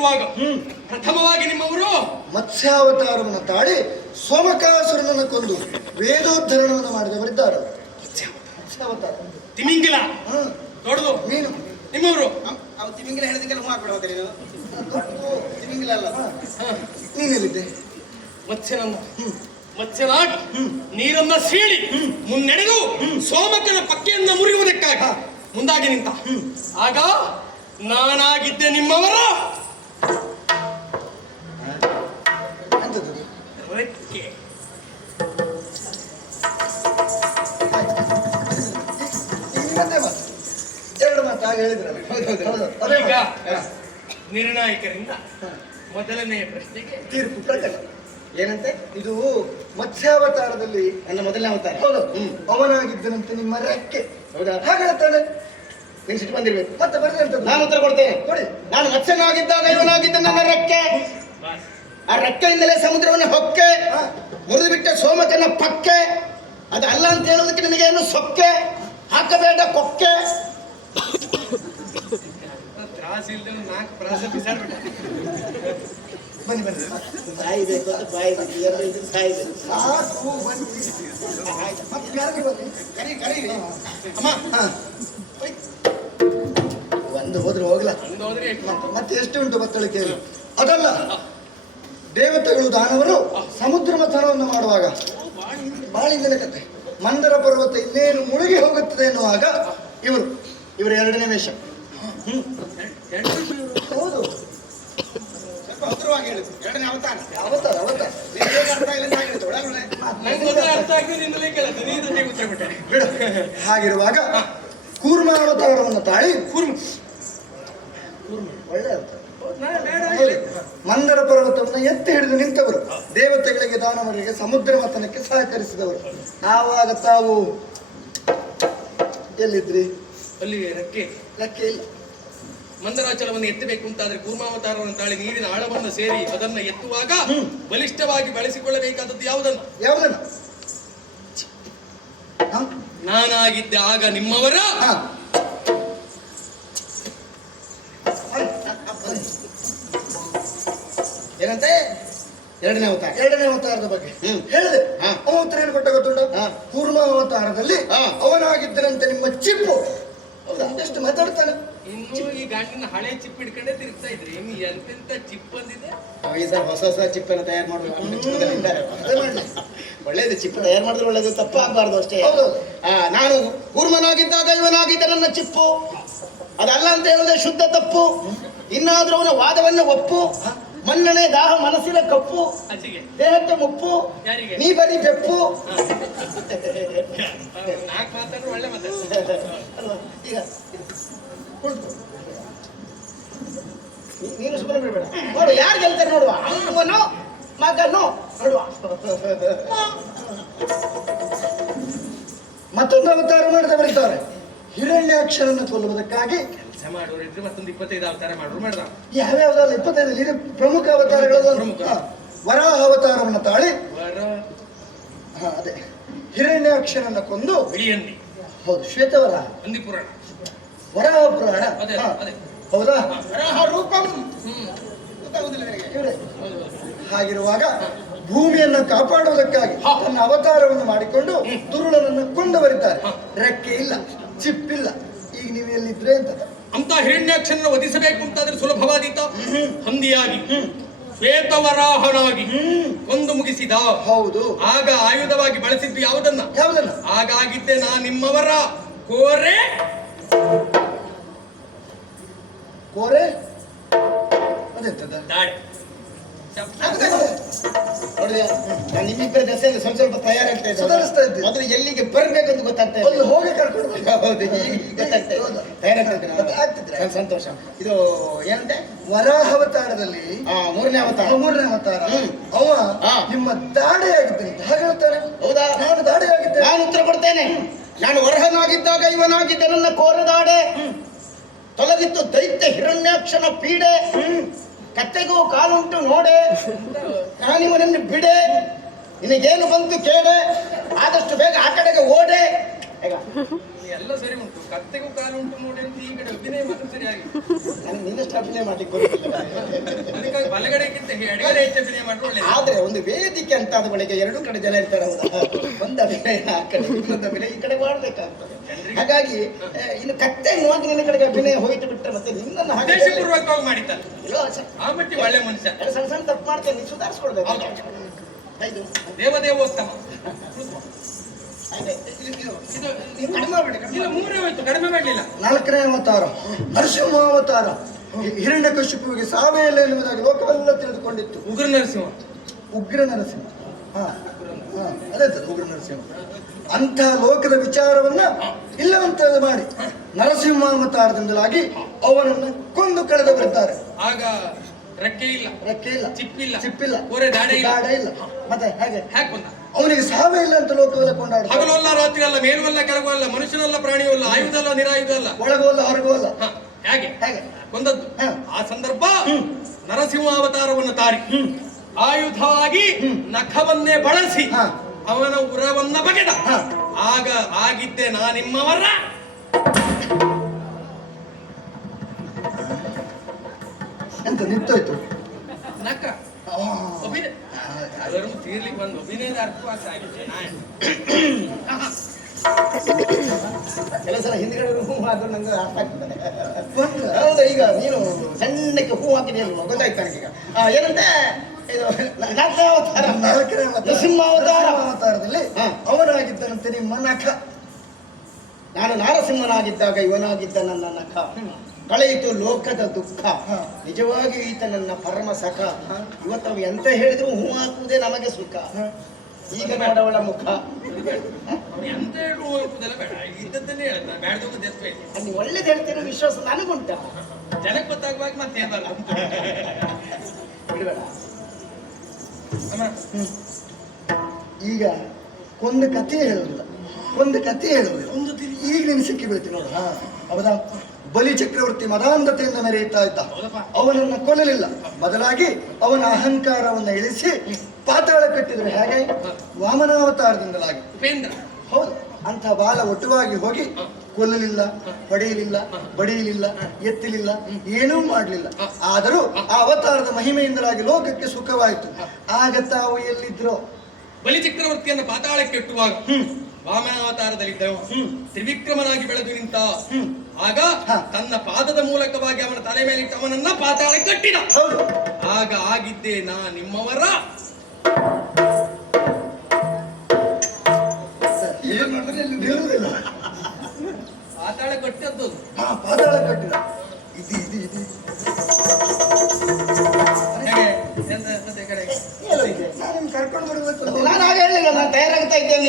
ಬರುವಾಗ ಪ್ರಥಮವಾಗಿ ನಿಮ್ಮವರು ಮತ್ಸ್ಯಾವತಾರವನ್ನು ತಾಳಿ ಸೋಮಕಾಸುರನನ್ನು ಕೊಂದು ವೇದೋದ್ಧರಣವನ್ನು ಮಾಡಿದವರಿದ್ದಾರೆ. ಮತ್ಸ್ಯಾವತಾರ? ತಿಮಿಂಗಿಲ. ದೊಡ್ಡದು ನೀನು? ನಿಮ್ಮವರು? ಅವ್ರು ತಿಮಿಂಗಿಲ ಹೇಳಿದಕ್ಕೆಲ್ಲ ಮಾಡ್ಬಿಡಬೇಕು ನೀನು ತಿಮಿಂಗಿಲ ಅಲ್ಲ. ನೀನು ಹೇಳಿದ್ದೆ. ಮತ್ಸ್ಯನನ್ನ. ಮತ್ಸ್ಯನಾಗಿ ನೀರನ್ನ ಸೀಳಿ ಮುನ್ನೆಡೆದು ಸೋಮಕನ ಪಕ್ಕೆಯಿಂದ ಮುರಿಯುವುದಕ್ಕಾಗ ಮುಂದಾಗಿ ನಿಂತ. ಆಗ ನಾನಾಗಿದ್ದೆ ನಿಮ್ಮವರು. ನಿರ್ಣಾಯಕರಿಂದ ಮೊದಲನೆಯ ಪ್ರಶ್ನೆಗೆ ತೀರ್ಪು ಏನಂತೆ? ಇದು ಮತ್ಸ್ಯಾವತಾರದಲ್ಲಿ ನನ್ನ ಮೊದಲನೇ ಅವತಾರ. ಹೌದು. ಅವನಾಗಿದ್ದನಂತೆ ನಿಮ್ಮ ರೆಕ್ಕೆ. ಹೌದಾ? ಹಾಗೆ ಹೇಳ್ತಾನೆ ನೀನು ಸಿಟ್ಟು ಬಂದಿರ್ಬೇಕು. ಮತ್ತೆ ಬರ್ತೇನೆ ನಾನು ಉತ್ತರ ಕೊಡ್ತೇನೆ. ನೋಡಿ ನಾನು ಮತ್ಸ್ಯನಾಗಿದ್ದಾಗ ಇವನಾಗಿದ್ದ ನನ್ನ ರೆಕ್ಕೆ. ಆ ರೆಕ್ಕೆಯಿಂದಲೇ ಸಮುದ್ರವನ್ನು ಹೊಕ್ಕೆ ಮುರಿದುಬಿಟ್ಟ ಸೋಮಕನ ಪಕ್ಕೆ ಅದು ಅಲ್ಲ ಅಂತ ಹೇಳೋದಕ್ಕೆ ಏನು ಸೊಕ್ಕೆ? ಹಾಕಬೇಡ ಕೊಕ್ಕೆ. ತ್ರಾಸ ಇಲ್ದೆ ಒಂದು ನಾಲ್ಕು ಪ್ರಾಸ ಬಿಸಾಡ್ಬಿಟ್ಟ ಬನ್ನಿ ಬನ್ನಿ. ಸಾಯ್ಬೇಕು ಅಂತ ಬಾಯ್ಬೇಕು ಎರಡು ಇದು ಸಾಯ್ಬೇಕು ಸಾಕು ಬನ್ನಿ. ಮತ್ತೆ ಯಾರಿಗೆ ಬನ್ನಿ ಕರಿ ಕರಿ. ಅಮ್ಮ. ಒಂದು ಹೋದ್ರೆ ಹೋಗ್ಲಾ? ಒಂದು ಹೋದ್ರೆ ಮತ್ತೆ ಎಷ್ಟು ಉಂಟು ಬತ್ತಳಿಕೆ ಅದಲ್ಲ. ದೇವತೆಗಳು ದಾನವರು ಸಮುದ್ರ ಮಥನವನ್ನು ಮಾಡುವಾಗ ಬಾಳಿಂದಲೇ ಕತೆ ಮಂದರ ಪರ್ವತ ಇನ್ನೇನು ಮುಳುಗಿ ಹೋಗುತ್ತದೆ ಎನ್ನುವಾಗ ಇವರು. ಇವರು ಎರಡನೇ ವೇಷ. ಹ್ಮ್. ಹೌದು ಸ್ವಲ್ಪ ಹಗುರವಾಗಿ ಎರಡನೇ ಅವತಾರ ಅವತಾರ ಅವತಾರ ಹೇಗೆ ಅರ್ಥ ಅಂತ ಒಳಗಡೆ ನೀನು ಉತ್ತರ ಬಿಡು ಹಾಗಿರುವಾಗ ಕೂರ್ಮ ಅವತಾರವನ್ನು ತಾಳಿ ಕೂರ್ಮ. ಒಳ್ಳೆ ಬೇಡ ಹೌದು. ಮಂದರ ಪರ್ವತವನ್ನು ಎತ್ತಿ ಹಿಡಿದು ನಿಂತವರು. ದೇವತೆಗಳಿಗೆ ದಾನವರಿಗೆ ಸಮುದ್ರ ಮತನಕ್ಕೆ ಸಹಕರಿಸಿದವರು. ಆವಾಗ ತಾವು ಎಲ್ಲಿದ್ರಿ? ಅಲ್ಲಿ ರೆಕ್ಕೆ. ಲಕ್ಕೆ ಇಲ್ಲ. ಮಂದರಾಚಲವನ್ನು ಎತ್ತಬೇಕು ಅಂತಾದ್ರೆ ಕೂರ್ಮಾವತಾರವನ್ನು ತಾಳಿ ನೀರಿನ ಆಳವನ್ನು ಸೇರಿ ಅದನ್ನ ಎತ್ತುವಾಗ ಬಲಿಷ್ಠವಾಗಿ ಬಳಸಿಕೊಳ್ಳಬೇಕಾದದ್ದು ಯಾವುದನ್ನು ಯಾವುದನ್ನ ಹ? ನಾನಾಗಿದ್ದೆ ಆಗ ನಿಮ್ಮವರ ಹ. ಏನಂತೆ ಎರಡನೇ ಅವತಾರ ಎರಡನೇ ಅವತಾರದ ಬಗ್ಗೆ ಹ್ಮ್. ಹೇಳಿದೆ. ಅವ ಉತ್ತರ ಏನು ಕೊಟ್ಟ ಗೊತ್ತುಂಟ. ಕೂರ್ಮ ಅವತಾರದಲ್ಲಿ ಅವನಾಗಿದ್ದರಂತೆ ನಿಮ್ಮ ಚಿಪ್ಪು ಹೌದಾ? ಎಷ್ಟು ಮಾತಾಡ್ತಾನೆ ಇನ್ನು ಈ ಗಾಂಡಿನ ಹಳೆ ಚಿಪ್ ಹಿಡ್ಕೊಂಡೆ ತಿರುಗ್ತಾ ಇದ್ರಿ. ಇನ್ನು ಎಂತೆಂತ ಚಿಪ್ ಬಂದಿದೆ? ಈ ಸಲ ಹೊಸ ಹೊಸ ಚಿಪ್ಪನ್ನು ತಯಾರು ಮಾಡುವ ಚಿಪ್ಪದಲ್ಲಿದ್ದಾರೆ ಅದೇ ಮಾಡ್ಲಿ. ಒಳ್ಳೇದು ಚಿಪ್ಪ ತಯಾರು ಮಾಡಿದ್ರೆ ಒಳ್ಳೇದು ತಪ್ಪಾಗಬಾರ್ದು ಅಷ್ಟೇ. ನಾನು ಕೂರ್ಮನಾಗಿದ್ದಾಗ ದೈವನಾಗಿದ್ದ ನನ್ನ ಚಿಪ್ಪು. ಅದಲ್ಲ ಅಂತ ಹೇಳಿದ್ರೆ ಶುದ್ಧ ತಪ್ಪು. ಇನ್ನಾದ್ರೂ ಅವನ ವಾದವನ್ನ ಒಪ್ಪು. ಮನ್ನಣೆ ದಾಹ ಮನಸ್ಸಿನ ಕಪ್ಪು. ದೇಹಕ್ಕೆ ಮುಪ್ಪು. ಯಾರಿಗೆ? ನೀ ಬರಿ ಬೆಪ್ಪು? ಈಗ ಕುಳಿತು. ನೀನು ಸುಮ್ಮನೆ ಬಿಡಬೇಡ ನೋಡು ಯಾರು ಗೆಲ್ತಾರೆ ನೋಡುವ? ಅಮ್ಮನು ಮಗನು? ನೋಡುವ. ಮತ್ತೊಂದು ಅವತಾರ ಮಾಡಿದ ಬರೀತಾರೆ. ಹಿರಣ್ಯಾಕ್ಷರನ್ನು ಕೊಲ್ಲುವುದಕ್ಕಾಗಿ ಕೆಲಸ ಮಾಡೋರು ಇದ್ರೆ ಮತ್ತೊಂದು ಇಪ್ಪತ್ತೈದು ಅವತಾರ ಮಾಡೋರು ಮಾಡಿದ. ಯಾವ್ಯಾವ್ದಲ್ಲ ಇಪ್ಪತ್ತೈದು ಇದು ಪ್ರಮುಖ ಅವತಾರಗಳು. ವರಾಹ ಅವತಾರವನ್ನು ತಾಳಿ. ವರ. ಅದೇ. ಹಿರಣ್ಯಾಕ್ಷರನ್ನ ಕೊಂದು ಬಿಳಿಯಂದಿ ಹೌದು ಶ್ವೇತವರ ಹಂದಿ ಪುರಾಣ ವರಾಹ ಪುರಾಣ. ಹೌದಾ? ವರಾಹ ರೂಪಂ. ಹಾಗಿರುವಾಗ ಭೂಮಿಯನ್ನು ಕಾಪಾಡುವುದಕ್ಕಾಗಿ. ತನ್ನ ಅವತಾರವನ್ನು ಮಾಡಿಕೊಂಡು ದುರುಳನನ್ನು ಕೊಂಡವರಿದ್ದಾರೆ. ರೆಕ್ಕೆ ಇಲ್ಲ ಚಿಪ್ಪಿಲ್ಲ. ಈಗ ನೀವು ಎಲ್ಲಿದ್ರೆ ಅಂತ. ಅಂತ ಹಿರಣ್ಯಾಕ್ಷನ ವಧಿಸಬೇಕು ಅಂತಾದ್ರೆ ಸುಲಭವಾದೀತ? ಹಂದಿಯಾಗಿ. ಶ್ವೇತವರಾಹನಾಗಿ ಕೊಂದು ಮುಗಿಸಿದ? ಹೌದು. ಆಗ ಆಯುಧವಾಗಿ ಬಳಸಿದ್ದು ಯಾವುದನ್ನ? ಯಾವುದನ್ನ? ಹಾಗಾಗಿದ್ದೆ ನಾ ನಿಮ್ಮವರ ಕೋರೆ ಕೋರೆ? ಅದೆಂತದ. ನಾನು ನಿಮ್ಮಿಬ್ಬರ ದಸೆ ಸ್ವಲ್ಪ ಸ್ವಲ್ಪ ತಯಾರಾಗ್ತಾ ಇದ್ದೆ ಸುಧಾರಿಸ್ತಾ ಇದ್ದೆ. ಮೊದಲು ಎಲ್ಲಿಗೆ ಬರ್ಬೇಕಂತ ಗೊತ್ತಾಗ್ತಾ ಅಲ್ಲಿ ಇಲ್ಲ ಹೋಗಿ ಕರ್ಕೊಂಡು. ಹೌದು ಈಗ ಗೊತ್ತಾಗ್ತಾ ಇದೆ. ತಯಾರಾಗ್ತಾ ಆಗ್ತಿದ್ರೆ? ಸಂತೋಷ. ಇದು ಏನಂತೆ? ವರಾಹ ಅವತಾರದಲ್ಲಿ ಆ ಮೂರನೇ ಅವತಾರ. ಮೂರನೇ ಅವತಾರ. ಅವ. ನಿಮ್ಮ ದಾಡೆ ಆಗುತ್ತೆ ಹಾಗೆ ಹೇಳ್ತಾನೆ ಹೌದಾ? ನಾನು ದಾಡೆಯಾಗಿದ್ದೇನೆ. ನಾನು ಉತ್ತರ ಕೊಡ್ತೇನೆ. ನಾನು ವರಹನಾಗಿದ್ದಾಗ ಇವನಾಗಿದ್ದ ನನ್ನ ಕೋರದಾಡೆ ತೊಲಗಿತ್ತು ದೈತ್ಯ ಹಿರಣ್ಯಾಕ್ಷನ ಪೀಡೆ. ಕತ್ತೆಗೂ ಕಾಲುಂಟು ನೋಡೆ. ನಾನಿವನನ್ನು ಬಿಡೆ. ನಿನಗೇನು ಬಂತು ಕೇಳೆ ಆದಷ್ಟು ಬೇಗ ಆ ಕಡೆಗೆ ಓಡೆ. ಎಲ್ಲ ಸರಿ ಉಂಟು. ಕತ್ತೆಗೂ ಕಾಲು ಉಂಟು ನೋಡಿ ಅಂತ ಈ ಕಡೆ ಅಭಿನಯ ಮಾತ್ರ ಸರಿಯಾಗಿ. ನನಗೆ ನಿನ್ನಷ್ಟು ಅಭಿನಯ ಮಾಡ್ಲಿಕ್ಕೆ ಅದಕ್ಕಾಗಿ ಬಲಗಡೆಗಿಂತ ಎಡಗಡೆ ಹೆಚ್ಚು ಅಭಿನಯ ಮಾಡ್ಕೊಳ್ಳಿ ಒಳ್ಳೆಯದು ಆದ್ರೆ ಒಂದು ವೇದಿಕೆ ಅಂತ ಆದ ಬಳಿಕ ಎರಡು ಕಡೆ ಜನ ಇರ್ತಾರೆ ಒಂದು ಅಭಿನಯ ಆ ಕಡೆ ಇನ್ನೊಂದು ಅಭಿನಯ ಈ ಕಡೆ ಮಾಡ್ಬೇಕಾಗ್ತದೆ. ಹಾಗಾಗಿ ಇನ್ನು ಕತ್ತೆ ನೋಡಿ ನಿನ್ನ ಕಡೆಗೆ ಅಭಿನಯ ಹೋಯ್ತು ಬಿಟ್ಟರೆ ಮತ್ತೆ ನಿನ್ನನ್ನು ಹಾಗೆ ಉದ್ದೇಶಪೂರ್ವಕವಾಗಿ ಮಾಡಿದ್ದಾರೆ ಆ ಮಟ್ಟಿಗೆ ಒಳ್ಳೆ ಮನುಷ್ಯ. ಸಣ್ಣ ಸಣ್ಣ ತಪ್ಪು ಮಾಡ್ತೇನೆ ಸುಧಾರಿಸ್ಕೊಳ್ಬೇಕು ದೇವದೇವೋತ್ತಮ. ನಾಲ್ಕನೇ ಅವತಾರ. ನರಸಿಂಹ ಅವತಾರ ಹಿರಣ್ಯ ಕಶಿಪುವಿಗೆ ಸಾವೇ ಇಲ್ಲ ಎನ್ನುವುದಾಗಿ ಲೋಕವೆಲ್ಲ ತಿಳಿದುಕೊಂಡಿತ್ತು. ಉಗ್ರ ನರಸಿಂಹ. ಉಗ್ರ ನರಸಿಂಹ. ಹಾ ಹಾ ಅದೇ ಸರ್ ಉಗ್ರ ನರಸಿಂಹ. ಅಂತಹ ಲೋಕದ ವಿಚಾರವನ್ನ ಇಲ್ಲವಂತ ಮಾಡಿ ನರಸಿಂಹ ಅವತಾರದಿಂದಲಾಗಿ ಅವನನ್ನು ಕೊಂದು ಕಳೆದವರಿದ್ದಾರೆ. ಆಗ ರೆಕ್ಕೆ ಇಲ್ಲ ರೆಕ್ಕೆ ಇಲ್ಲ. ಚಿಪ್ಪಿಲ್ಲ. ಚಿಪ್ಪಿಲ್ಲ. ದಾಡೆ ಇಲ್ಲ. ಮತ್ತೆ ಹಾಗೆ? ಅವನಿಗೆ ಸಾವೇ ಇಲ್ಲ ಅಂತ ಲೋಕವೆಲ್ಲ ಕೊಂಡಾಡ್ತಾರೆ. ಹಗಲಲ್ಲ ರಾತ್ರಿ ಅಲ್ಲ ಮೇಲುವಲ್ಲ ಕೆಳಗುವಲ್ಲ ಮನುಷ್ಯನಲ್ಲ ಪ್ರಾಣಿಯಲ್ಲ ಆಯುಧಲ್ಲ ನಿರಾಯುಧಲ್ಲ ಅಲ್ಲ. ಹೊರಗುವಲ್ಲ. ಹೇಗೆ? ಹೇಗೆ? ಕೊಂದದ್ದು. ಹ. ಆ ಸಂದರ್ಭ ನರಸಿಂಹಾವತಾರವನ್ನು ತಾರಿ. ಆಯುಧವಾಗಿ ನಖವನ್ನೇ ಬಳಸಿ. ಅವನ ಉರವನ್ನ ಬಗೆದ. ಆಗ ಆಗಿದ್ದೆ ನಾ ನಿಮ್ಮವರ. ಎಂತ ನಿಂತೋಯ್ತು? ನಕ್ಕ. ತೀರ್ಲಿಕ್ಕೆ ಬಂದು ಹದಿನೈದು ಅರ್ಥವಾಗ್ತಾ ಆಗಿದೆ ನಾನು ಕೆಲಸ ಹಿಂದ್ಗಡೆ ಹೂ ಆದ್ರೂ ನಂಗೆ ಅರ್ಥ ಆಗ್ತದೆ. ಹೌದು ಈಗ ನೀನು ಸಣ್ಣಕ್ಕೆ ಹೂ ಹಾಕಿದೆ ಅಲ್ವಾ? ಗೊತ್ತಾಯ್ತು ನನಗೀಗ. ಆ, ಏನಂತೆ? ಇದು ನ- ನಾಲ್ಕನೇ ಅವತಾರ ನಾಲ್ಕನೇ ಅವತಾರ. ನರಸಿಂಹಾವತಾರ. ನರಸಿಂಹಾವತಾರದಲ್ಲಿ ಹ. ಅವನಾಗಿದ್ದನಂತೆ ನಿಮ್ಮ ನಖ. ನಾನು ನಾರಸಿಂಹನಾಗಿದ್ದಾಗ ಇವನಾಗಿದ್ದ ನನ್ನ ನಖ. ಕಳೆಯಿತು ಲೋಕದ ದುಃಖ. ನಿಜವಾಗಿ ನಿಜವಾಗಿಯೂ ಈತ ನನ್ನ ಪರಮ ಸಖ. ಇವತ್ತು ಅವು ಎಂತ ಹೇಳಿದ್ರು ಹೂ ಹಾಕುವುದೇ ನಮಗೆ ಸುಖ. ಈಗ ಬೇಡವಳ ಮುಖ. ಅಲ್ಲಿ ಒಳ್ಳೇದು ಹೇಳ್ತೀರೋ ವಿಶ್ವಾಸ ನನಗುಂಟ? ಜನಕ್ಕೆ ಗೊತ್ತಾಗುವಾಗ ಮತ್ತೆ ಬಿಡಬೇಡ. ಅಮ್ಮ, ಈಗ ಒಂದು ಕಥೆ ಹೇಳುವುದಿಲ್ಲ. ಒಂದು ಕಥೆ ಹೇಳುವುದು ಒಂದು ತಿರು ಈಗ ನೀನು ಸಿಕ್ಕಿ ಬೀಳ್ತೀನಿ ನೋಡು. ಹಾ ಹೌದಾ? ಬಲಿ ಚಕ್ರವರ್ತಿ ಮದಾಂಧತೆಯಿಂದ ಮೆರೆಯುತ್ತಾ ಇದ್ದ. ಅವನನ್ನು ಕೊಲ್ಲಲಿಲ್ಲ. ಬದಲಾಗಿ ಅವನ ಅಹಂಕಾರವನ್ನು ಇಳಿಸಿ ಪಾತಾಳ ಕಟ್ಟಿದ್ರು ಹೇಗೆ? ವಾಮನಾವತಾರದಿಂದಲಾಗಿ. ಉಪೇಂದ್ರ. ಹೌದು. ಅಂತ ಬಾಲ ಒಟ್ಟುವಾಗಿ ಹೋಗಿ ಕೊಲ್ಲಲಿಲ್ಲ ಹೊಡೆಯಲಿಲ್ಲ ಬಡಿಯಲಿಲ್ಲ ಎತ್ತಲಿಲ್ಲ ಏನೂ ಮಾಡಲಿಲ್ಲ. ಆದರೂ ಆ ಅವತಾರದ ಮಹಿಮೆಯಿಂದಲಾಗಿ ಲೋಕಕ್ಕೆ ಸುಖವಾಯಿತು. ಆಗ ತಾವು ಎಲ್ಲಿದ್ರೋ? ಬಲಿ ಚಕ್ರವರ್ತಿಯನ್ನು ಪಾತಾಳಕ್ಕೆ ಇಟ್ಟುವಾಗ ವಾಮನಾವತಾರದಲ್ಲಿದ್ದವ ತ್ರಿವಿಕ್ರಮನಾಗಿ ಬೆಳೆದು ನಿಂತ. ಆಗ ತನ್ನ ಪಾದದ ಮೂಲಕವಾಗಿ ಅವನ ತಲೆ ಮೇಲೆ ಇಟ್ಟು ಅವನನ್ನ ಪಾತಾಳ ಕಟ್ಟಿದ. ಆಗ ಆಗಿದ್ದೆ ನಾ ನಿಮ್ಮವರ. ಪಾತಾಳ ಕಟ್ಟದ್ದು ಪಾತಾಳ ಕಟ್ಟಿದ. ಇದು ಇದು ಇದು.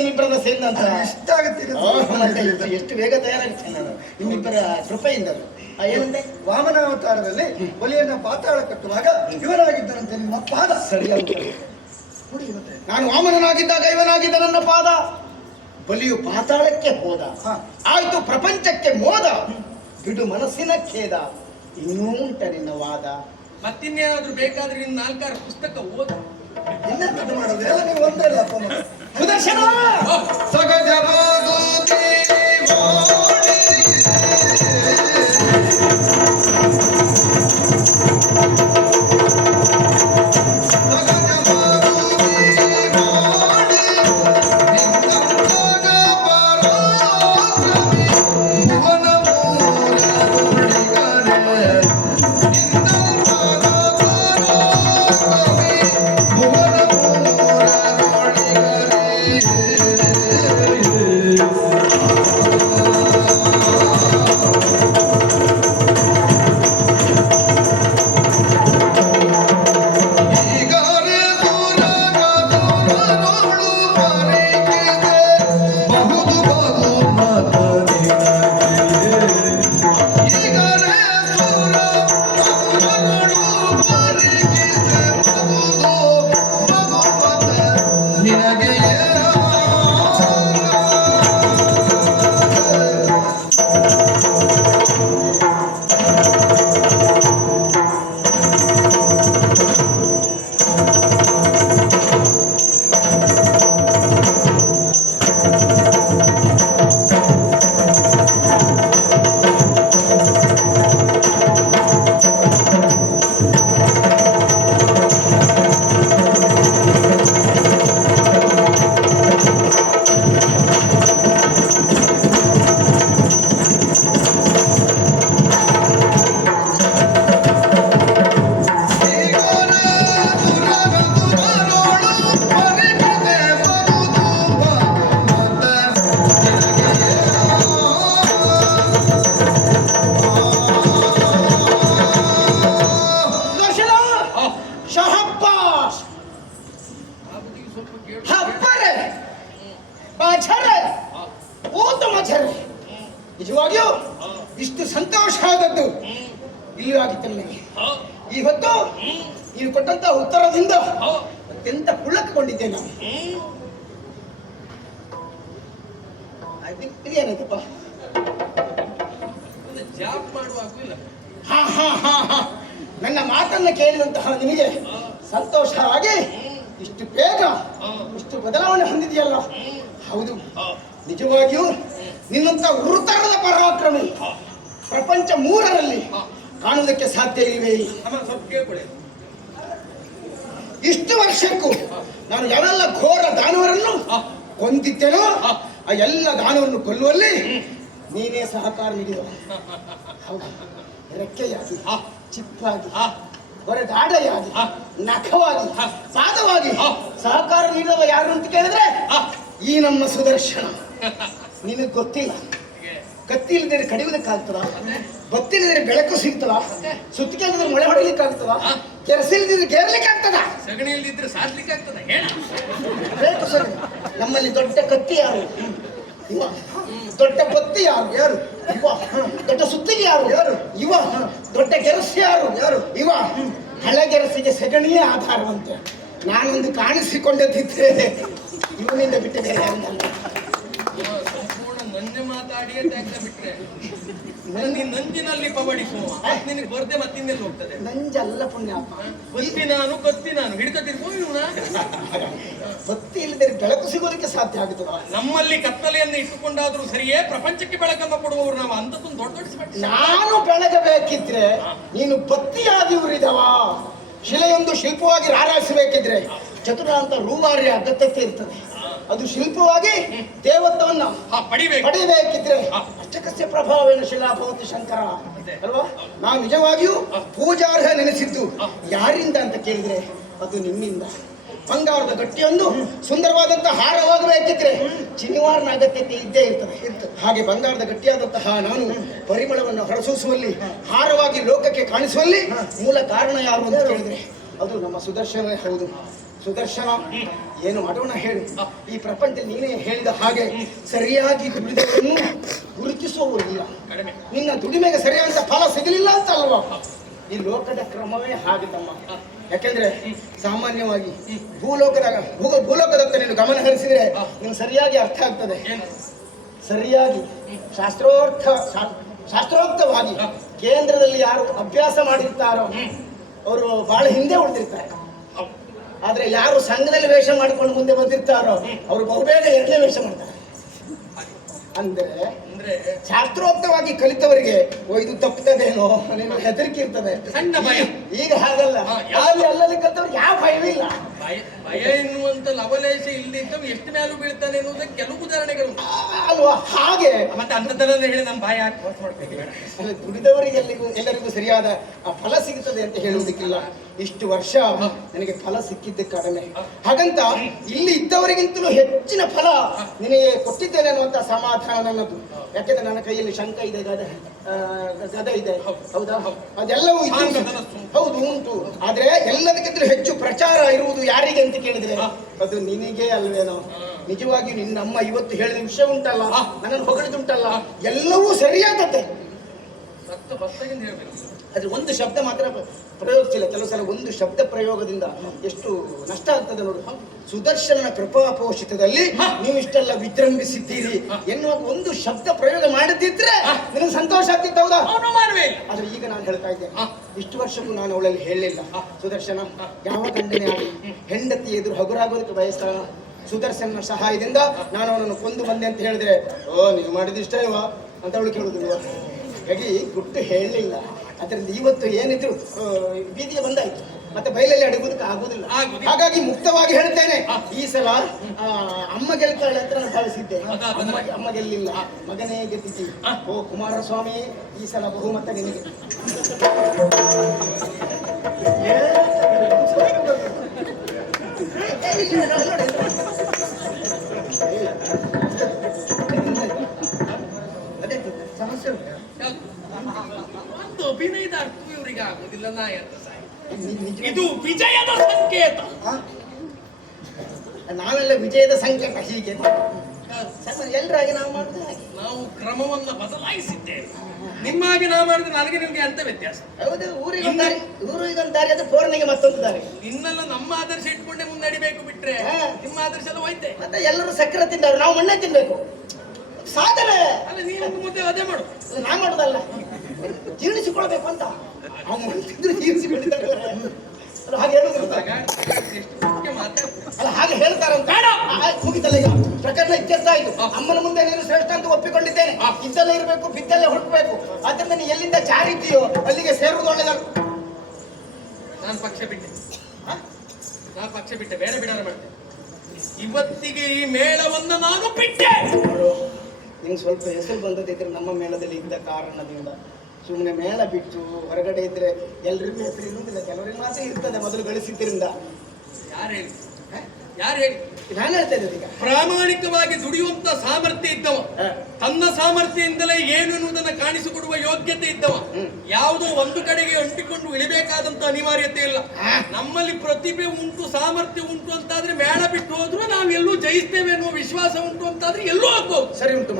ನಿಮ್ಮಿಬ್ಬರನ್ನ ಸೇರಿದ ಅಂತ ಇಷ್ಟ ಆಗುತ್ತೆ ಎಷ್ಟು- ಬೇಗ ತಯಾರಾಗ್ತೇನೆ ನಾನು. ನಿಮ್ಮಿಬ್ಬರ ಕೃಪೆಯಿಂದ ಏನಂದ್ರೆ ವಾಮನ ಅವತಾರದಲ್ಲಿ ವಾಮನಾವತಾರದಲ್ಲಿ ಬಲಿಯನ್ನ ಪಾತಾಳ ಕಟ್ಟುವಾಗ ಇವರಾಗಿದ್ದರಂತೆ ನಿಮ್ಮ ಪಾದ. ಸರಿಯಾಗಿ ನೋಡಿ ಮತ್ತೆ. ನಾನು ವಾಮನನಾಗಿದ್ದಾಗ ಇವನಾಗಿದ್ದ ನನ್ನ ಪಾದ. ಬಲಿಯು ಪಾತಾಳಕ್ಕೆ ಹೋದ. ಹ. ಆಯ್ತು ಪ್ರಪಂಚಕ್ಕೆ ಮೋದ. ಬಿಡು ಮನಸ್ಸಿನ ಖೇದ. ಇನ್ನೂ ಉಂಟ ನಿನ್ನ ವಾದ. ಮತ್ತಿನ್ನೇನಾದ್ರೂ ಬೇಕಾದ್ರೆ ನಿನ್ನ ನಾಲ್ಕಾರು ಪುಸ್ತಕ ಓದ. ಇನ್ನೆಂತದ್ದು ಮಾಡೋದು? ಎಲ್ಲ ನೀವು ಒಂದೇ ಅಲ್ಲಪ್ಪ ಮತ್ತೆ. ಪ್ರಪಂಚ. ಮೂರರಲ್ಲಿ ಕಾಣುವುದಕ್ಕೆ ಸಾಧ್ಯ ಕೇಳ್ಕೊಳ್ಳಿ. ಇಷ್ಟು ವರ್ಷಕ್ಕೂ ನಾನು ಯಾವೆಲ್ಲ ಘೋರ ದಾನವರನ್ನು ಕೊಂದಿದ್ದೇನೋ ಆ. ಎಲ್ಲ ದಾನವನ್ನು ಕೊಲ್ಲುವಲ್ಲಿ ನೀನೇ ಸಹಕಾರ ನೀಡಿದವ. ಹೌದು. ರೆಕ್ಕೆಯಾಗಿ ಚಿಪ್ಪಾಗಿ ಹೊರದಾಡೆಯಾಗಿ. ನಖವಾಗಿ. ಪಾದವಾಗಿ ಹಾ. ಸಹಕಾರ ನೀಡವ ಯಾರು ಅಂತ ಕೇಳಿದ್ರೆ. ಈ ನಮ್ಮ ಸುದರ್ಶನ. ನಿನಗೆ ಗೊತ್ತಿಲ್ಲ. ಕತ್ತಿ ಇಲ್ಲದೆ ಕಡಿಯುವುದಕ್ಕಾಗ್ತದ? ಬತ್ತಿ ಇಲ್ಲದೆ ಬೆಳಕು ಸಿಗ್ತದ? ಸುತ್ತಿಗೆ ಇಲ್ಲದ್ರೆ ಮೊಳೆ ಹೊಡಿಲಿಕ್ಕಾಗ್ತದ ಇಲ್ಲದಿದ್ರೆ ಕೆರಸಿಲ್ದಿದ್ರೆ ಕೇರ್ಲಿಕ್ಕಾಗ್ತದ ಸಗಣಿ ಇಲ್ದಿದ್ರೆ ಸಾಧ್ಲಿಕ್ಕೆ ಆಗ್ತದೆ ಬೇಕು ಸರ್ ನಮ್ಮಲ್ಲಿ ದೊಡ್ಡ ಕತ್ತಿ ಯಾರು? ಇವ. ದೊಡ್ಡ ಬತ್ತಿ ಯಾರು? ಯಾರು? ಇವ. ದೊಡ್ಡ ಸುತ್ತಿಗೆ ಯಾರು? ಯಾರು? ಇವ. ದೊಡ್ಡ ಗೆರಸಿ ಯಾರು? ಯಾರು? ಇವ. ಹಳೆ ಗೆರಸಿಗೆ ಸಗಣಿಯೇ ಆಧಾರವಂತೆ. ನಾನೊಂದು ಕಾಣಿಸಿಕೊಂಡದಿದ್ರೆ ಇವನಿಂದ ಬಿಟ್ಟು ಬೇರೆ ಯಾರನ್ನಲ್ಲ. ಮಾತಾಡಿಯೇ ತ್ಯಾಗ ಬಿಟ್ರೆ ನೀನ್ ನಂಜಿನಲ್ಲಿ ಪಬಡಿಸುವ ಮತ್ತ್ ನಿನಗೆ ಬರ್ದೆ ಮತ್ತಿನ್ನೆಲ್ಲಿ ಹೋಗ್ತದೆ? ನಂಜಲ್ಲ ಪುಣ್ಯಾಪ ಬತ್ತಿ ನಾನು ಕತ್ತಿ ನಾನು. ಹಿಡ್ಕತಿರ್ಬೋ ಇವನ? ಬತ್ತಿ ಇಲ್ಲದೆ ಬೆಳಕು ಸಿಗೋದಕ್ಕೆ ಸಾಧ್ಯ ಆಗುತ್ತದ? ನಮ್ಮಲ್ಲಿ ಕತ್ತಲೆಯನ್ನು ಇಟ್ಟುಕೊಂಡಾದ್ರೂ ಸರಿಯೇ ಪ್ರಪಂಚಕ್ಕೆ ಬೆಳಕನ್ನು ಕೊಡುವವರು ನಾವು ಅಂತದೊಂದು ದೊಡ್ಡ ದೊಡ್ಡ ನಾನು ಬೆಳಗಬೇಕಿದ್ರೆ ನೀನು ಬತ್ತಿಯಾಗಿ ಉರಿದವ ಶಿಲೆಯೊಂದು ಶಿಲ್ಪವಾಗಿ ರಾರಾಯಿಸಬೇಕಿದ್ರೆ ಚತುರ ಅಂತ ರೂವಾರಿಯ ಅಗತ್ಯತೆ ಇರ್ತದೆ. ಅದು ಶಿಲ್ಪವಾಗಿ ದೇವತ್ವವನ್ನು ಪಡೆಯಬೇಕಿದ್ರೆ. ಅಷ್ಟಕಸ್ಯ ಪ್ರಭಾವೇನ ಶಿಲಾ ಭವತಿ ಶಂಕರ ಅಲ್ವಾ? ನಾವು ನಿಜವಾಗಿಯೂ ಪೂಜಾರ್ಹ ನೆನೆಸಿದ್ದು. ಯಾರಿಂದ ಅಂತ ಕೇಳಿದ್ರೆ ಅದು ನಿಮ್ಮಿಂದ. ಬಂಗಾರದ ಗಟ್ಟಿಯೊಂದು ಸುಂದರವಾದಂತಹ ಹಾರವಾಗಬೇಕಿದ್ರೆ ಚಿನಿವಾರನ ಅಗತ್ಯತೆ ಇದ್ದೇ ಇರ್ತದೆ. ಹಾಗೆ ಬಂಗಾರದ ಗಟ್ಟಿಯಾದಂತಹ ನಾನು ಪರಿಮಳವನ್ನು ಹೊರಸೂಸುವಲ್ಲಿ ಹಾರವಾಗಿ ಲೋಕಕ್ಕೆ ಕಾಣಿಸುವಲ್ಲಿ ಮೂಲ ಕಾರಣ ಯಾರು ಅಂತ ಹೇಳಿದ್ರೆ ಅದು ನಮ್ಮ ಸುದರ್ಶನವೇ ಹೌದು. ಸುದರ್ಶನ. ಏನು ಮಾಡೋಣ ಹೇಳು. ಈ ಪ್ರಪಂಚ ನೀನೇ ಹೇಳಿದ ಹಾಗೆ ಸರಿಯಾಗಿ ದುಡಿದವರನ್ನು ಗುರುತಿಸುವವರಿಲ್ಲ ಕಡಿಮೆ. ನಿನ್ನ ದುಡಿಮೆಗೆ ಸರಿಯಾದ ಫಲ ಸಿಗಲಿಲ್ಲ ಅಂತ ಅಲ್ವಾ? ಈ ಲೋಕದ ಕ್ರಮವೇ ಹಾಗೆ ತಮ್ಮ. ಯಾಕೆಂದ್ರೆ ಸಾಮಾನ್ಯವಾಗಿ ಭೂಲೋಕದ ಭೂ ಭೂಲೋಕದತ್ತ ನೀನು ಗಮನ ಹರಿಸಿದ್ರೆ ನಿಮ್ಗೆ ಸರಿಯಾಗಿ ಅರ್ಥ ಆಗ್ತದೆ. ಸರಿಯಾಗಿ ಶಾಸ್ತ್ರೋರ್ಥ ಶಾಸ್ತ್ರೋಕ್ತವಾಗಿ ಕೇಂದ್ರದಲ್ಲಿ ಯಾರು ಅಭ್ಯಾಸ ಮಾಡಿರ್ತಾರೋ ಅವರು ಬಹಳ ಹಿಂದೆ ಉಳಿದಿರ್ತಾರೆ. ಆದ್ರೆ ಯಾರು ಸಂಘದಲ್ಲಿ ವೇಷ ಮಾಡಿಕೊಂಡು ಮುಂದೆ ಬಂದಿರ್ತಾರೋ ಅವರು ಬಹುಬೇಗ ಎರಡನೇ ವೇಷ ಮಾಡ್ತಾರೆ. ಅಂದ್ರೆ ಅಂದ್ರೆ ಶಾಸ್ತ್ರೋಕ್ತವಾಗಿ ಕಲಿತವರಿಗೆ ಓ ಇದು ತಪ್ಪುತ್ತದೇನೋ ನಿನ್ನ ಹೆದರಿಕೆ ಇರ್ತದೆ. ಸಣ್ಣ ಭಯ. ಈಗ ಹಾಗಲ್ಲ. ಯಾರು ಅಲ್ಲಲ್ಲಿ ಕಲಿತವ್ರಿಗೆ ಯಾವ ಭಯವಿಲ್ಲ ಭಯ ಭಯ ಎನ್ನುವಂತ ಲವಲೇಶ ಇಲ್ಲದಿದ್ದವು ಎಷ್ಟು ಮೇಲೂ ಬೀಳ್ತಾನೆ ಎನ್ನುವುದಕ್ಕೆ ಕೆಲವು ಉದಾಹರಣೆಗಳು. ಅಲ್ವಾ? ಹಾಗೆ. ಮತ್ತೆ ಅಂತದಲ್ಲೇ ಹೇಳಿ ನಮ್ಮ ಭಯ ಹಾಕಿ ಮಾಡ್ಬೇಕು ದುಡಿದವರಿಗೆ ಎಲ್ಲಿಗೂ ಎಲ್ಲರಿಗೂ ಸರಿಯಾದ ಆ ಫಲ ಸಿಗುತ್ತದೆ ಅಂತ ಹೇಳುವುದಕ್ಕಿಲ್ಲ. ಇಷ್ಟು ವರ್ಷ ನನಗೆ ಫಲ ಸಿಕ್ಕಿದ್ದೆ ಕಡಿಮೆ. ಹಾಗಂತ ಇಲ್ಲಿ ಇದ್ದವರಿಗಿಂತಲೂ ಹೆಚ್ಚಿನ ಫಲ ನಿನಗೆ ಕೊಟ್ಟಿದ್ದೇನೆ ಅನ್ನುವಂತ ಸಮಾಧಾನ ನನ್ನದು ಯಾಕೆಂದ್ರೆ ನನ್ನ ಕೈಯಲ್ಲಿ ಶಂಕ ಇದೆ, ಗದ ಗದ ಇದೆ. ಹೌದಾ? ಅದೆಲ್ಲವೂ. ಹೌದು, ಉಂಟು. ಆದ್ರೆ ಎಲ್ಲದಕ್ಕಿಂತಲೂ ಹೆಚ್ಚು ಪ್ರಚಾರ ಇರುವುದು ಯಾರಿಗೆ ಅಂತ ಕೇಳಿದ್ರೆ, ಅದು ನಿನಗೆ ಅಲ್ವೇನೋ? ನಿಜವಾಗಿ ನಿನ್ನಮ್ಮ ಇವತ್ತು ಹೇಳಿದ ವಿಷಯ ಉಂಟಲ್ಲ, ನನ್ನನ್ನು ಹೊಗಳಿದುಂಟಲ್ಲ, ಎಲ್ಲವೂ ಹೇಳ್ಬೇಕು ಆದ್ರೆ ಒಂದು ಶಬ್ದ ಮಾತ್ರ ಪ್ರ- ಪ್ರಯೋಗಿಸಿಲ್ಲ. ಕೆಲವು ಸಲ ಒಂದು ಶಬ್ದ ಪ್ರಯೋಗದಿಂದ ಎಷ್ಟು ನಷ್ಟ ಆಗ್ತದೆ ನೋಡು. ಸುದರ್ಶನನ ಕೃಪಾಪೋಷಿತದಲ್ಲಿ ನೀವು ಇಷ್ಟೆಲ್ಲ ವಿಜೃಂಭಿಸಿದ್ದೀರಿ ಎನ್ನುವ ಒಂದು ಶಬ್ದ ಪ್ರಯೋಗ ಮಾಡದಿದ್ರೆ ನಿನಗೆ ಸಂತೋಷ ಆಗ್ತಿತ್ತು ಹೌದಾ? ಆದ್ರೆ ಈಗ ನಾನು ಹೇಳ್ತಾ ಇದ್ದೇನೆ. ಇಷ್ಟು ವರ್ಷಕ್ಕೂ ನಾನು ಅವಳಲ್ಲಿ ಹೇಳಲಿಲ್ಲ ಸುದರ್ಶನ ಯಾವ ಖಂಡನೆ ಆಗಲಿ ಹೆಂಡತಿ ಎದುರು ಹಗುರಾಗೋದಕ್ಕೆ ಬಯಸ್ತಾನ? ಸುದರ್ಶನ ಸಹಾಯದಿಂದ ನಾನು ಅವನನ್ನು ಕೊಂದು ಬಂದೆ ಅಂತ ಹೇಳಿದ್ರೆ ಓ ನೀವು ಮಾಡಿದಿಷ್ಟ ಇವ ಅಂತ ಅವಳು ಕೇಳುದಿಲ್ವಾ ಹಾಗಾಗಿ ಗುಟ್ಟು ಹೇಳಲಿಲ್ಲ ಅದರಿಂದ ಇವತ್ತು ಏನಿದ್ರು ಬೀದಿಗೆ ಬಂದಾಯ್ತು ಮತ್ತೆ ಬಯಲಲ್ಲಿ ಅಡಗುದಕ್ಕೆ ಆಗುದಿಲ್ಲ. ಹಾಗಾಗಿ ಮುಕ್ತವಾಗಿ ಹೇಳ್ತೇನೆ ಈ ಸಲ ಅಮ್ಮ ಗೆಲ್ತಾಳೆ ಅಂತ ನಾನು ಭಾವಿಸಿದ್ದೆ ಅಮ್ಮ ಗೆಲ್ಲಿಲ್ಲ ಮಗನೇ ಗೆದ್ದಿದ್ದಿ ಓ ಕುಮಾರಸ್ವಾಮಿ ಈ ಸಲ ಬಹುಮತ ನಿನಗೆ ಅಭಿನಯದ ಅರ್ಥ ಇವರಿಗೆ ಆಗುದಿಲ್ಲ ನಾಯ ಅಂತ ಸಾಯಿ. ಇದು ವಿಜಯದ ಸಂಕೇತ? ನಾವೆಲ್ಲ ವಿಜಯದ ಸಂಕೇತ ಹೀಗೆ. ಎಲ್ರಾಗಿ ಎಲ್ಲರಾಗಿ ನಾವು ಮಾಡಿದ್ರೆ ಹಾಗೆ? ನಾವು ಕ್ರಮವನ್ನ ಬದಲಾಯಿಸಿದ್ದೇವೆ. ನಿಮ್ಮಾಗಿ ಹಾಗೆ ನಾ ಮಾಡಿದ್ರೆ ನನಗೆ ನಿಮಗೆ ಅಂತ ವ್ಯತ್ಯಾಸ? ಹೌದು ಊರಿಗೊಂದಾರಿ ಊರು ದಾರಿ ಊರಿಗೆ ಒಂದು ದಾರಿ ಅದು ಫೋರ್ನಿಗೆ ಮತ್ತೊಂದು ದಾರಿ. ನಿನ್ನೆಲ್ಲ ನಮ್ಮ ಆದರ್ಶ ಇಟ್ಕೊಂಡೆ ಮುನ್ನಡಿಬೇಕು ಬಿಟ್ರೆ ನಿಮ್ಮ ಆದರ್ಶ ಎಲ್ಲ ಹೋಯ್ತೆ. ಮತ್ತೆ ಎಲ್ಲರೂ ಸಕ್ಕರೆ ತಿಂದವ್ರು ನಾವು ಮಣ್ಣೆ ತಿನ್ಬೇಕು. ಸಾಧನೆ. ಅಲ್ಲ ನೀನು ಮುಂದೆ ಅದೇ ಮಾಡು. ನಾ ಮಾಡುದಲ್ಲ. ಜೀರ್ಣಿಸಿಕೊಳ್ಬೇಕು ಅಂತ ಅವ್ನು ಜೀರ್ಣಿಸಿಕೊಂಡಿದ್ದಾರೆ ಹಾಗೆ ಅಲ್ಲ ಹಾಗೆ ಹೇಳ್ತಾರಂತ ಬೇಡ. ಪ್ರಕರಣ ಇತ್ಯರ್ಥ ಆಯ್ತು ಅಮ್ಮನ ಮುಂದೆ ನೀನು ಶ್ರೇಷ್ಠ ಅಂತ ಒಪ್ಪಿಕೊಂಡಿದ್ದೇನೆ ಇದ್ದಲ್ಲೇ ಇರಬೇಕು ಬಿದ್ದಲ್ಲೇ ಹುಡುಕ್ಬೇಕು ಆದ್ರಿಂದ ನೀನು ಎಲ್ಲಿಂದ ಜಾರಿದ್ದೀಯೋ ಅಲ್ಲಿಗೆ ಸೇರುವುದು ಒಳ್ಳೆದಲ್ಲ ನಾನು ಪಕ್ಷ ಬಿಟ್ಟೆ ನಾನು ಪಕ್ಷ ಬಿಟ್ಟೆ ಬೇರೆ ಬಿಡಾರ ಮಾಡ್ತೆ ಇವತ್ತಿಗೆ ಈ ಮೇಳವನ್ನು ನಾನು ಬಿಟ್ಟೆ ನಿಮ್ಗೆ ಸ್ವಲ್ಪ ಹೆಸರು ಬಂದದಿದ್ರೆ ನಮ್ಮ ಮೇಳದಲ್ಲಿ ಇದ್ದ ಕಾರಣದಿಂದ ಸುಮ್ಮನೆ ಮೇಳ ಬಿಟ್ಟು ಹೊರಗಡೆ ಇದ್ರೆ ಎಲ್ರಿಗೂ ಹೆಸರು ಇರುವುದಿಲ್ಲ. ಕೆಲವರಿಗೆ ಮಾತ್ರ ಇರ್ತದೆ ಮೊದಲು ಗಳಿಸಿದ್ದರಿಂದ. ಯಾರು ಹೇಳಿ? ಯಾರು ಹೇಳಿ? ನಾನು ಹೇಳ್ತಾ ಇದ್ದೇನೆ ಈಗ. ಪ್ರಾಮಾಣಿಕವಾಗಿ ದುಡಿಯುವಂತ ಸಾಮರ್ಥ್ಯ ಇದ್ದವ. ತನ್ನ ಸಾಮರ್ಥ್ಯದಿಂದಲೇ ಏನು ಎನ್ನುವುದನ್ನು ಕಾಣಿಸಿಕೊಡುವ ಯೋಗ್ಯತೆ ಇದ್ದವ. ಯಾವುದೋ ಒಂದು ಕಡೆಗೆ ಅಂಟಿಕೊಂಡು ಇಳಿಬೇಕಾದಂತ ಅನಿವಾರ್ಯತೆ ಇಲ್ಲ. ನಮ್ಮಲ್ಲಿ ಪ್ರತಿಭೆ ಉಂಟು ಸಾಮರ್ಥ್ಯ ಉಂಟು ಅಂತಾದ್ರೆ ಮೇಳ ಬಿಟ್ಟು ಹೋದ್ರು ನಾವು ಎಲ್ಲೂ ಜಯಿಸ್ತೇವೆ ಅನ್ನುವ ವಿಶ್ವಾಸ ಉಂಟು ಅಂತಾದ್ರೆ ಎಲ್ಲೂ ಆಗ್ಬೋದು. ಸರಿ ಉಂಟು.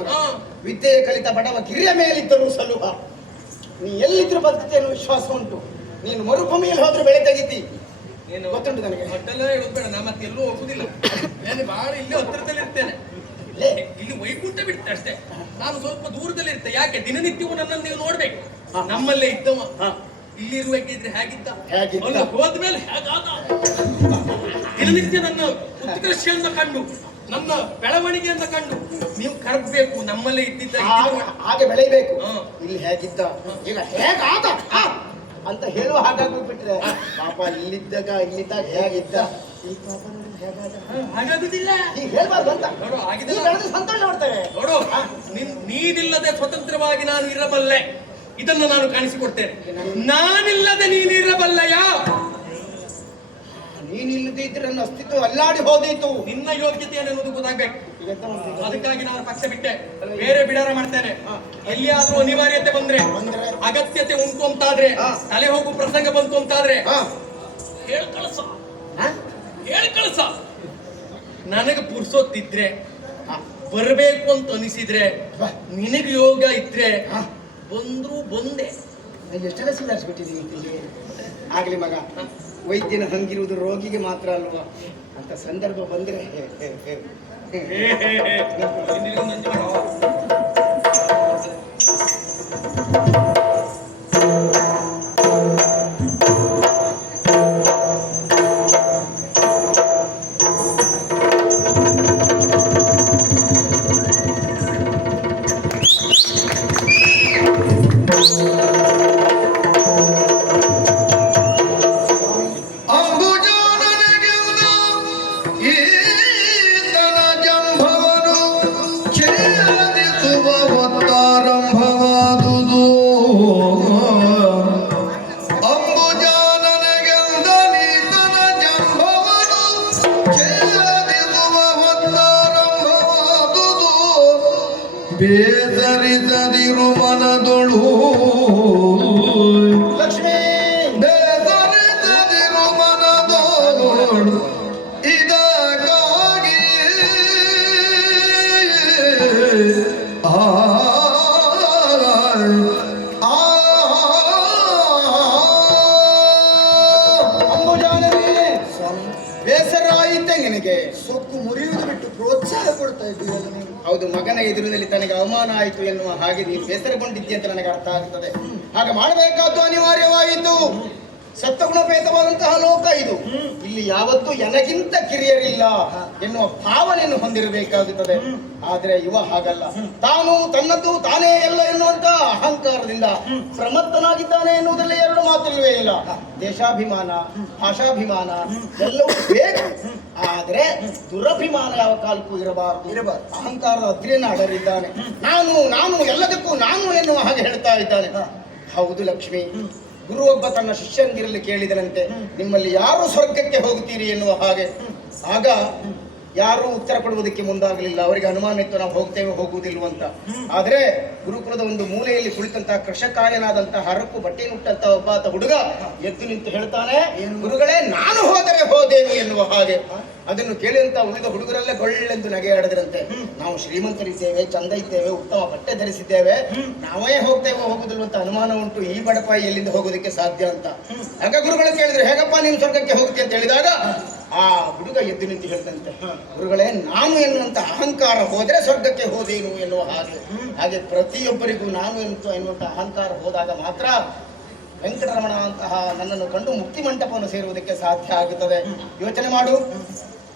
ವಿದ್ಯೆ ಕಲಿತ ಬಡವ ಕಿರಿಯ ಮೇಲಿದ್ದರೂ ಸಲುಹ. ನೀ ಎಲ್ಲಿದ್ರು ಬದುಕುತ್ತೆ ಅನ್ನೋ ವಿಶ್ವಾಸ ಉಂಟು. ನೀನು ಮರುಭೂಮಿಯಲ್ಲಿ ಹೋದ್ರೆ ಬೆಳೆ ತೆಗಿತಿ. ಏನು ಗೊತ್ತುಂಟು ನನಗೆ? ಮೊದಲೆಲ್ಲ ಹೇಳೋದು ಬೇಡ ನಾ ಮತ್ತೆ ಎಲ್ಲೂ ಹೋಗುದಿಲ್ಲ. ನಾನು ಬಹಳ ಇಲ್ಲಿ ಹತ್ತಿರದಲ್ಲಿ ಇರ್ತೇನೆ. ಇಲ್ಲಿ ವೈಕುಂಠ ಬಿಡ್ತೆ ಅಷ್ಟೇ. ನಾನು ಸ್ವಲ್ಪ ದೂರದಲ್ಲಿ ಇರ್ತೇನೆ. ಯಾಕೆ? ದಿನನಿತ್ಯವೂ ನನ್ನನ್ನು ನೀವು ನೋಡ್ಬೇಕು. ನಮ್ಮಲ್ಲೇ ಇದ್ದವ. ಹಾ. ಇಲ್ಲಿ ಇರುವಾಗಿದ್ರೆ ಹೇಗಿದ್ದ? ಹೇಗಿದ್ದ? ಅಲ್ಲಿ ಹೋದ್ಮೇಲೆ ಹೇಗಾದ? ದಿನನಿತ್ಯ ನನ್ನ ಉತ್ಕರ್ಷೆಯನ್ನ ಕಂಡು ನನ್ನ ಅಂತ ಕಂಡು ನೀವು ಕರಗಬೇಕು ನಮ್ಮಲ್ಲೇ ಇದ್ದಿದ್ದ ಹಾಗೆ ಬೆಳೆಯಬೇಕು. ಇಲ್ಲಿ ಹೇಗಿದ್ದ? ಈಗ ಹೇಗಾದ? ಅಂತ ಹೇಳುವ ಹಾಗಾಗ್ಬಿಟ್ರೆ ಪಾಪ ಇಲ್ಲಿದ್ದಾಗ ಇಲ್ಲಿದ್ದಾಗ ಹೇಗಿದ್ದ? ಈ ಪಾಪ ಹೇಗಾದ? ಹಾಗಾಗುದಿಲ್ಲ. ಈಗ ಹೇಳ್ಬಾರ್ದು ಅಂತ. ನೋಡು, ಆಗಿದೆ. ಸಂತೋಷ ಪಡ್ತೇವೆ. ನೋಡು ನಿನ್- ನೀನಿಲ್ಲದೆ ಸ್ವತಂತ್ರವಾಗಿ ನಾನು ಇರಬಲ್ಲೆ. ಇದನ್ನು ನಾನು ಕಾಣಿಸಿಕೊಡ್ತೇನೆ. ನಾನಿಲ್ಲದೆ ನೀನಿರಬಲ್ಲಯ ನೀನಿಲ್ಲದೆ ಇದ್ರೆ ನನ್ನ ಅಸ್ತಿತ್ವ ಅಲ್ಲಾಡಿ ಹೋದೀತು. ನಿನ್ನ ಯೋಗ್ಯತೆ ಅನ್ನೋದು ಗೊತ್ತಾಗ್ಬೇಕು. ಅದಕ್ಕಾಗಿ ನಾನು ಪಕ್ಷ ಬಿಟ್ಟೆ. ಬೇರೆ ಬಿಡಾರ ಮಾಡ್ತೇನೆ. ಎಲ್ಲಿಯಾದ್ರೂ ಅನಿವಾರ್ಯತೆ ಬಂದ್ರೆ? ಅಗತ್ಯತೆ ಉಂಟು ಅಂತಾದ್ರೆ. ತಲೆ ಹೋಗು ಪ್ರಸಂಗ ಬಂತು ಅಂತಾದ್ರೆ? ಹೇಳ್ ಹಾ? ಹೇಳ್ ಕಳ್ಸ. ನನಗೆ ಪುರ್ಸೋತಿದ್ರೆ ಬರಬೇಕು ಅಂತ ಅನಿಸಿದ್ರೆ. ನಿನಗೆ ಯೋಗ ಇದ್ರೆ. ಬಂದ್ರು ಬಂದೆ. ಎಷ್ಟೆಲ್ಲ ಸುಧಾರಿಸ್ಬಿಟ್ಟಿದ್ದೀನಿ ಆಗ್ಲಿ ಮಗ. ವೈದ್ಯನ ಹಂಗಿರುವುದು ರೋಗಿಗೆ ಮಾತ್ರ ಅಲ್ವಾ ಅಂತ ಸಂದರ್ಭ ಬಂದ್ರೆ ಆಯಿತು ಎನ್ನುವ ಹಾಗೆ ನೀನು ಬೇಸರಗೊಂಡಿದ್ದೆ ಅಂತ ನನಗೆ ಅರ್ಥ ಆಗ್ತದೆ. ಹಾಗೆ ಮಾಡಬೇಕಾದ್ದು ಅನಿವಾರ್ಯವಾಯಿತು. ಸತ್ವಗುಣಭೇದವಾದಂತಹ ಲೋಕ ಇದು. ಇಲ್ಲಿ ಯಾವತ್ತೂ ಎನಗಿಂತ ಕಿರಿಯರಿಲ್ಲ ಎನ್ನುವ ಭಾವನೆಯನ್ನು ಹೊಂದಿರಬೇಕಾಗುತ್ತದೆ. ಆದ್ರೆ ಯುವ ಹಾಗಲ್ಲ. ತಾನು ತನ್ನದ್ದು ತಾನೇ ಎಲ್ಲ ಎನ್ನುವಂತ ಅಹಂಕಾರದಿಂದ ಪ್ರಮತ್ತನಾಗಿದ್ದಾನೆ ಎನ್ನುವುದರಲ್ಲಿ ಎರಡು ಮಾತಿಲ್ವೇ ಇಲ್ಲ. ದೇಶಾಭಿಮಾನ ಭಾಷಾಭಿಮಾನ ಎಲ್ಲವೂ ಬೇಕು. ಆದ್ರೆ ದುರಭಿಮಾನ ಯಾವ ಕಾಲಕ್ಕೂ ಇರಬಾರದು. ಇರಬಾರದು. ಅಹಂಕಾರದ ಅದ್ರಿನಾಡರಿದ್ದಾನೆ ನಾನು ನಾನು ಎಲ್ಲದಕ್ಕೂ ನಾನು ಎನ್ನುವ ಹಾಗೆ ಹೇಳ್ತಾ ಇದ್ದಾನೆ. ಹೌದು ಲಕ್ಷ್ಮಿ. ಗುರು ಒಬ್ಬ ತನ್ನ ಶಿಷ್ಯಂದಿರಲ್ಲಿ ಕೇಳಿದನಂತೆ ನಿಮ್ಮಲ್ಲಿ ಯಾರು ಸ್ವರ್ಗಕ್ಕೆ ಹೋಗುತ್ತೀರಿ ಎನ್ನುವ ಹಾಗೆ. ಆಗ ಯಾರೂ ಉತ್ತರ ಕೊಡುವುದಕ್ಕೆ ಮುಂದಾಗಲಿಲ್ಲ. ಅವರಿಗೆ ಅನುಮಾನ ಇತ್ತು ನಾವು ಹೋಗ್ತೇವೆ ಹೋಗುವುದಿಲ್ಲ ಅಂತ. ಆದ್ರೆ ಗುರುಕುಲದ ಒಂದು ಮೂಲೆಯಲ್ಲಿ ಕುಳಿತಂತಹ ಕೃಷಕಾಯನಾದಂತಹ ಹರಕು ಬಟ್ಟೆ ಒಬ್ಬ ಆತ ಹುಡುಗ ಎದ್ದು ನಿಂತು ಹೇಳ್ತಾನೆ ಗುರುಗಳೇ ನಾನು ಹೋದರೆ ಹೋದೇನು ಎನ್ನುವ ಹಾಗೆ. ಅದನ್ನು ಕೇಳಿದಂತ ಉಳಿದ ಹುಡುಗರಲ್ಲೇ ಗೊಳ್ಳೆಂದು ನಗೆಯಾಡಿದ್ರಂತೆ ನಾವು ಶ್ರೀಮಂತರಿದ್ದೇವೆ ಚಂದ ಇದ್ದೇವೆ ಉತ್ತಮ ಬಟ್ಟೆ ಧರಿಸಿದ್ದೇವೆ. ನಾವೇ ಹೋಗ್ತೇವೆ ಹೋಗುದಿಲ್ಲ ಅಂತ ಅನುಮಾನ ಉಂಟು. ಈ ಬಡಪಾಯಿ ಎಲ್ಲಿಂದ ಹೋಗೋದಕ್ಕೆ ಸಾಧ್ಯ ಅಂತ. ಆಗ ಗುರುಗಳು ಕೇಳಿದ್ರೆ ಹೇಗಪ್ಪ ನೀನು ಸ್ವರ್ಗಕ್ಕೆ ಹೋಗುತ್ತೆ ಅಂತ ಹೇಳಿದಾಗ ಆ ಹುಡುಗ ಎದ್ದು ನಿಂತು ಹೇಳಿದಂತೆ ಗುರುಗಳೇ, ನಾನು ಎನ್ನುವಂತ ಅಹಂಕಾರ ಹೋದ್ರೆ ಸ್ವರ್ಗಕ್ಕೆ ಹೋದೇನು ಎನ್ನುವ ಹಾಗೆ. ಹಾಗೆ ಪ್ರತಿಯೊಬ್ಬರಿಗೂ ನಾನು ಎನ್ನುತ್ತ, ಎನ್ನುವಂತ ಅಹಂಕಾರ ಹೋದಾಗ ಮಾತ್ರ ವೆಂಕಟರಮಣ ಅಂತಹ ನನ್ನನ್ನು ಕಂಡು ಮುಕ್ತಿ ಮಂಟಪವನ್ನು ಸೇರುವುದಕ್ಕೆ ಸಾಧ್ಯ ಆಗುತ್ತದೆ. ಯೋಚನೆ ಮಾಡು.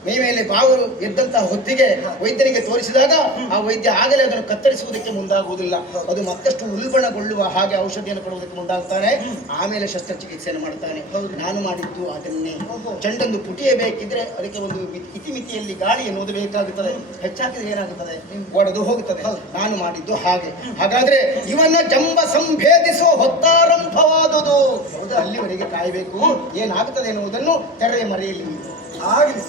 ಮೈ ಮೇಲೆ ಬಾವು ಎದ್ದಂತಹ ಹೊತ್ತಿಗೆ ವೈದ್ಯರಿಗೆ ತೋರಿಸಿದಾಗ ಆ ವೈದ್ಯ ಆಗಲೇ ಅದನ್ನು ಕತ್ತರಿಸುವುದಕ್ಕೆ ಮುಂದಾಗುವುದಿಲ್ಲ. ಅದು ಮತ್ತಷ್ಟು ಉಲ್ಬಣಗೊಳ್ಳುವ ಹಾಗೆ ಔಷಧಿಯನ್ನು ಕೊಡುವುದಕ್ಕೆ ಮುಂದಾಗ್ತಾನೆ. ಆಮೇಲೆ ಶಸ್ತ್ರಚಿಕಿತ್ಸೆಯನ್ನು ಮಾಡ್ತಾನೆ. ನಾನು ಮಾಡಿದ್ದು ಅದನ್ನೇ. ಚಂಡನ್ನು ಪುಟಿಯಬೇಕಿದ್ರೆ ಅದಕ್ಕೆ ಒಂದು ಮಿತಿ- ಇತಿಮಿತಿಯಲ್ಲಿ ಗಾಳಿಯನ್ನು ಓದಬೇಕಾಗುತ್ತದೆ. ಹೆಚ್ಚಾಗಿದ್ರೆ ಏನಾಗುತ್ತದೆ? ಒಡೆದು ಹೋಗುತ್ತದೆ. ನಾನು ಮಾಡಿದ್ದು ಹಾಗೆ. ಹಾಗಾದ್ರೆ ಇವನ್ನ ಜಂಬ ಸಂಭೇದಿಸುವ ಹೊತ್ತಾರಂಭವಾದುದು. ಅಲ್ಲಿವರೆಗೆ ಕಾಯಬೇಕು. ಏನಾಗುತ್ತದೆ ಎನ್ನುವುದನ್ನು ತೆರೆ ಮರೆಯಲ್ಲಿ ಆಗಲಿ